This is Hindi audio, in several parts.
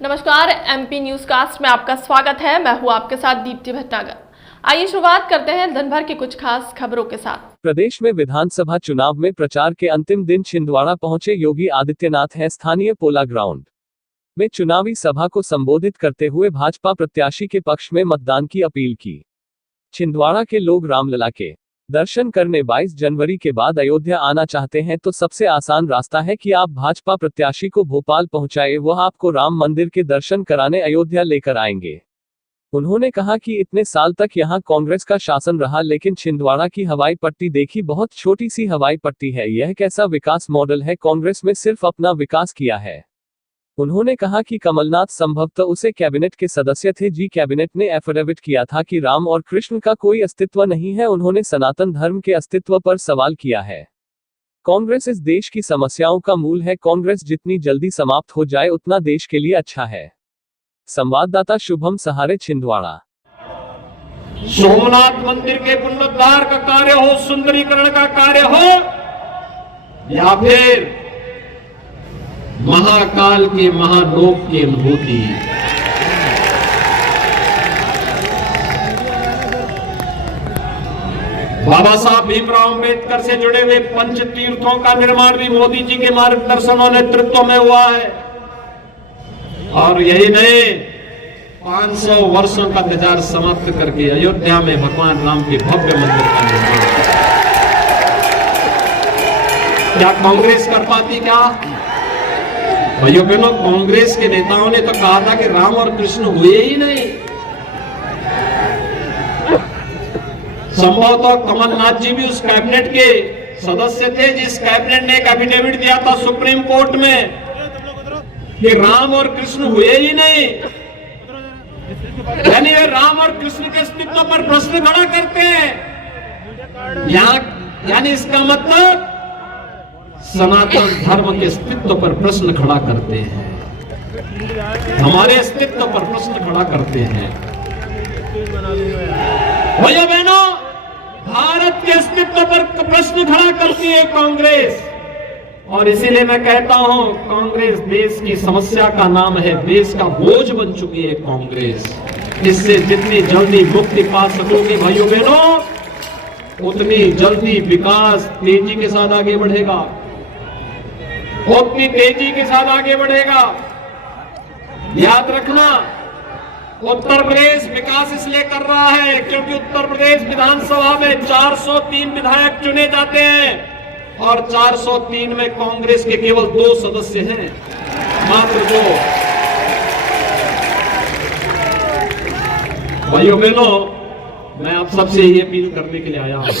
नमस्कार, एमपी न्यूज कास्ट में आपका स्वागत है। मैं हूं आपके साथ दीप्ति भटनागर। आइए शुरुआत करते हैं दिन भर की कुछ खास खबरों के साथ। प्रदेश में विधानसभा चुनाव में प्रचार के अंतिम दिन छिंदवाड़ा पहुंचे योगी आदित्यनाथ हैं स्थानीय पोला ग्राउंड में चुनावी सभा को संबोधित करते हुए भाजपा प्रत्याशी के पक्ष में मतदान की अपील की। छिंदवाड़ा के लोग रामलला के दर्शन करने 22 जनवरी के बाद अयोध्या आना चाहते हैं तो सबसे आसान रास्ता है कि आप भाजपा प्रत्याशी को भोपाल पहुंचाए, वह आपको राम मंदिर के दर्शन कराने अयोध्या लेकर आएंगे। उन्होंने कहा कि इतने साल तक यहां कांग्रेस का शासन रहा, लेकिन छिंदवाड़ा की हवाई पट्टी देखी, बहुत छोटी सी हवाई पट्टी है। यह कैसा विकास मॉडल है, कांग्रेस में सिर्फ अपना विकास किया है। उन्होंने कहा कि कमलनाथ संभवतः उसे कैबिनेट के सदस्य थे। जी कैबिनेट ने एफिडेविट किया था कि राम और कृष्ण का कोई अस्तित्व नहीं है। उन्होंने सनातन धर्म के अस्तित्व पर सवाल किया है। कांग्रेस इस देश की समस्याओं का मूल है। कांग्रेस जितनी जल्दी समाप्त हो जाए उतना देश के लिए अच्छा है। संवाददाता शुभम सहारे, छिंदवाड़ा। सोमनाथ मंदिर के पुनरुद्धार का कार्य हो, सुंदरीकरण का कार्य हो, या फिर महाकाल के महालोक की अनुभूति, बाबा साहब भीमराव अंबेडकर से जुड़े हुए पंच तीर्थों का निर्माण भी मोदी जी के मार्गदर्शन और नेतृत्व में हुआ है। और यही नहीं, 500 वर्षों का इंतजार समाप्त करके अयोध्या में भगवान राम के भव्य मंदिर का निर्माण। क्या कांग्रेस कर पाती? क्या भाइयों बहनों, कांग्रेस के नेताओं ने तो कहा था कि राम और कृष्ण हुए ही नहीं। संभवतः कमलनाथ जी भी उस कैबिनेट के सदस्य थे जिस कैबिनेट ने एक एफिडेविट दिया था सुप्रीम कोर्ट में कि राम और कृष्ण हुए ही नहीं। यानी वे राम और कृष्ण के अस्तित्व पर प्रश्न खड़ा करते हैं। यानी इसका मतलब सनातन धर्म के अस्तित्व पर प्रश्न खड़ा करते हैं, हमारे अस्तित्व पर प्रश्न खड़ा करते हैं। भैया बहनों, भारत के अस्तित्व पर प्रश्न खड़ा करती है कांग्रेस। और इसीलिए मैं कहता हूं, कांग्रेस देश की समस्या का नाम है, देश का बोझ बन चुकी है कांग्रेस। इससे जितनी जल्दी मुक्ति पा सकोगे भाइयों बहनों, उतनी जल्दी विकास तेजी के साथ आगे बढ़ेगा, उतनी तेजी के साथ आगे बढ़ेगा। याद रखना, उत्तर प्रदेश विकास इसलिए कर रहा है क्योंकि उत्तर प्रदेश विधानसभा में 403 विधायक चुने जाते हैं और 403 में कांग्रेस के केवल 2 सदस्य हैं, मात्र 2। भाइयों बहनों, मैं आप सबसे ये अपील करने के लिए आया हूं,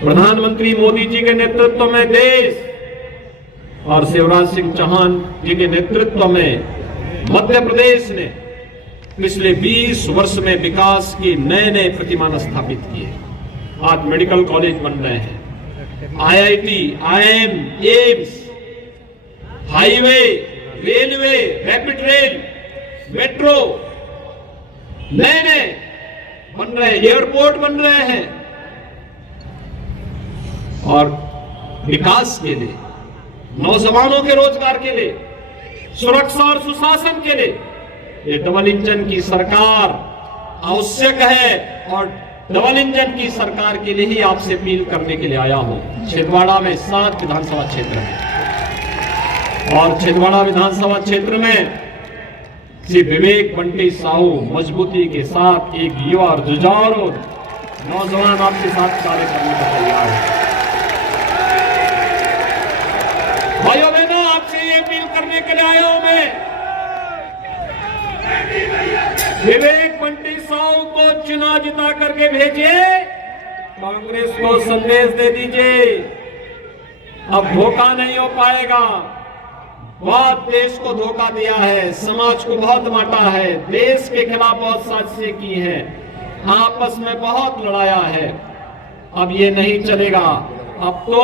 प्रधानमंत्री मोदी जी के नेतृत्व में देश और शिवराज सिंह चौहान जी के नेतृत्व में मध्य प्रदेश ने पिछले 20 वर्ष में विकास की नए प्रतिमान स्थापित किए। आज मेडिकल कॉलेज बन रहे हैं, IIT, IIM, AIIMS, highway, railway, rapid rail, metro नए बन रहे हैं, एयरपोर्ट बन रहे हैं। और विकास के लिए, नौजवानों के रोजगार के लिए, सुरक्षा और सुशासन के लिए ये डबल इंजन की सरकार आवश्यक है। और डबल इंजन की सरकार के लिए ही आपसे अपील करने के लिए आया हूं। छिंदवाड़ा में 7 विधानसभा क्षेत्र है और छिंदवाड़ा विधानसभा क्षेत्र में श्री विवेक बंटी साहू मजबूती के साथ एक युवा और जुझारू नौजवान आपके साथ कार्य करने को तैयार है। भाइयों बहनों, आपसे ये अपील करने के लिए आया हूं मैं, विवेक बंटी साहू को चुनाव जिता करके भेजिए, कांग्रेस को संदेश दे दीजिए, अब धोखा नहीं हो पाएगा। बहुत देश को धोखा दिया है, समाज को बहुत बांटा है, देश के खिलाफ बहुत साजिशें की हैं, आपस में बहुत लड़ाया है। अब ये नहीं चलेगा। अब तो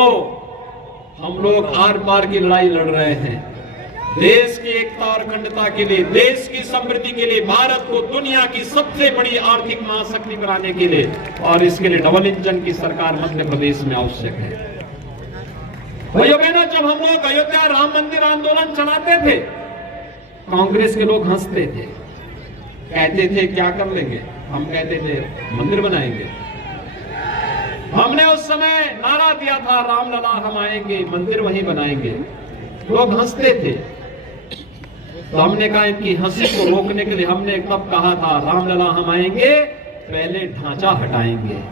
हम लोग आर पार की लड़ाई लड़ रहे हैं, देश की एकता और अखंडता के लिए, देश की समृद्धि के लिए, भारत को दुनिया की सबसे बड़ी आर्थिक महाशक्ति बनाने के लिए। और इसके लिए डबल इंजन की सरकार मध्य प्रदेश में आवश्यक है। भाइयों बहनों, जब हम लोग अयोध्या राम मंदिर आंदोलन चलाते थे कांग्रेस के लोग हंसते थे, कहते थे क्या कर लेंगे, हम कहते थे मंदिर बनाएंगे। हमने उस समय नारा दिया था रामलला हम आएंगे, मंदिर वहीं बनाएंगे। लोग हंसते थे, तो हमने कहा इनकी हंसी को रोकने के लिए हमने तब कहा था रामलला हम आएंगे, पहले ढांचा हटाएंगे।